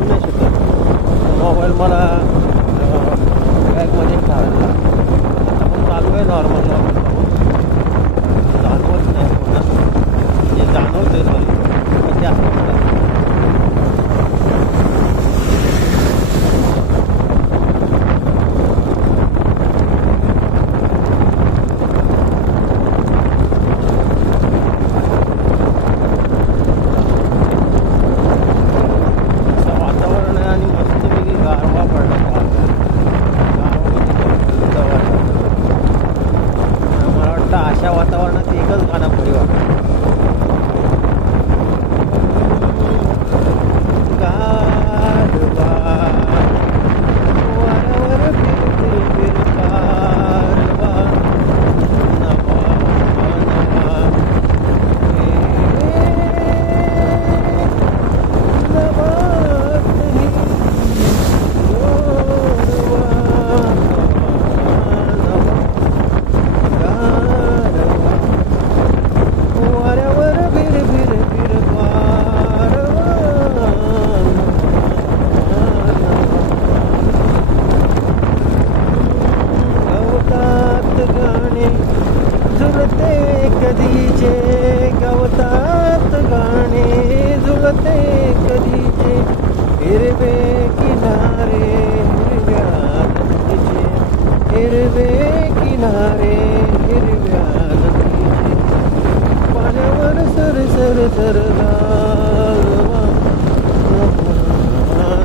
बोलू नाही शकत. मोबाईल मला बॅगमध्ये ठेवायला आता पण चालू आहे नॉर्मल जाणवत नाही मला, म्हणजे जाणवते सॉरी पण जास्त अशा वातावरणात एकच गाणं भारी वाटतं. कधीचे गवतात गाणे झुलते कधीचे हिरवे किनारे हिरव्या नदीचे हिरवे किनारे हिरव्या नदीचे पाण्यावर सर सर सर नवा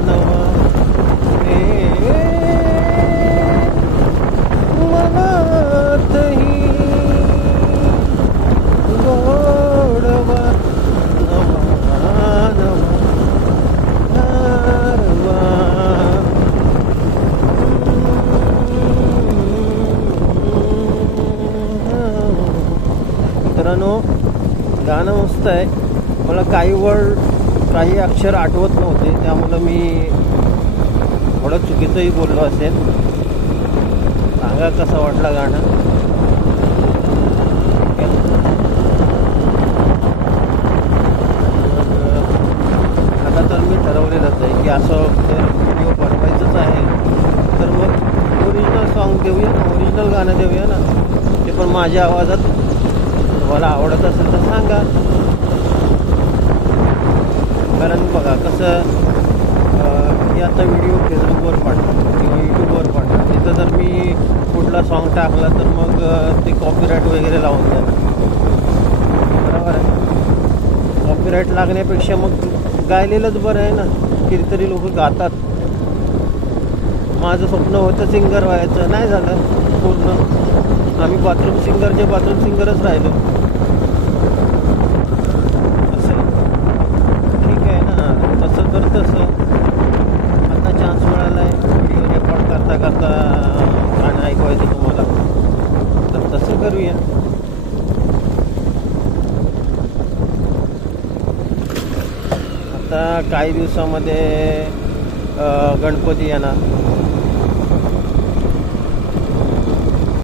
नवा मनातही गोडवा नवा नवा नारवा. मित्रांनो गाणं मस्त आहे. मला काही वर्ड काही अक्षर आठवत नव्हते, त्यामुळं मी थोडं चुकीचंही बोललो असेल. सांगा कसं वाटलं गाणं. आता तर मी ठरवलेलंच आहे की असं व्हिडिओ बनवायचंच आहे, तर मग ओरिजिनल सॉन्ग देऊया ना, ओरिजिनल गाणं देऊया ना, ते पण माझ्या आवाजात. तुम्हाला आवडत असेल तर सांगा. कारण बघा कसं मी आता व्हिडिओ फेसबुकवर पाठवतो किंवा यूट्यूबवर पाठवतो, तिथं जर मी कुठला सॉन्ग टाकला तर मग ते कॉपीराईट वगैरे लावून देणार. बरोबर आहे. कॉपीराईट लागण्यापेक्षा मग गायलेलंच बरं आहे ना. कितीतरी लोक गातात. माझं स्वप्न होतं सिंगर व्हायचं, नाही झालं पूर्ण. आम्ही बाथरूम सिंगरचे बाथरूम सिंगरच राहिलो. असं ठीक आहे ना. तसं तर तसं आता चान्स मिळाला आहे व्हिडिओ रेकॉर्ड करता करता गाणं ऐकवायचं तुम्हाला, तर तसं करूया. आता काही दिवसामध्ये गणपती येणार.